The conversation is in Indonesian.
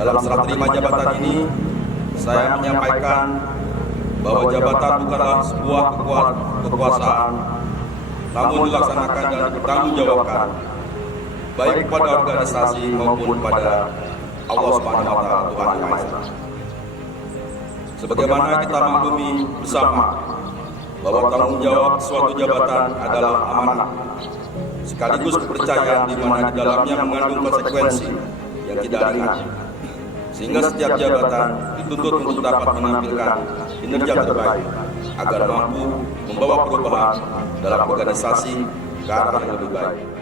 Dalam serah terima jabatan ini, saya menyampaikan bahwa jabatan bukanlah sebuah kekuasaan, namun dilaksanakan dan dipertanggungjawabkan, baik kepada organisasi maupun pada Allah Subhanahu wa Ta'ala, Tuhan Yang Maha Esa. Sebagaimana kita maklumi bersama bahwa tanggung jawab suatu jabatan adalah amanah, sekaligus kepercayaan di mana di dalamnya mengandung konsekuensi yang tidak ringan, sehingga setiap jabatan dituntut untuk dapat menampilkan kinerja terbaik agar mampu membawa perubahan dalam organisasi ke arah yang lebih baik.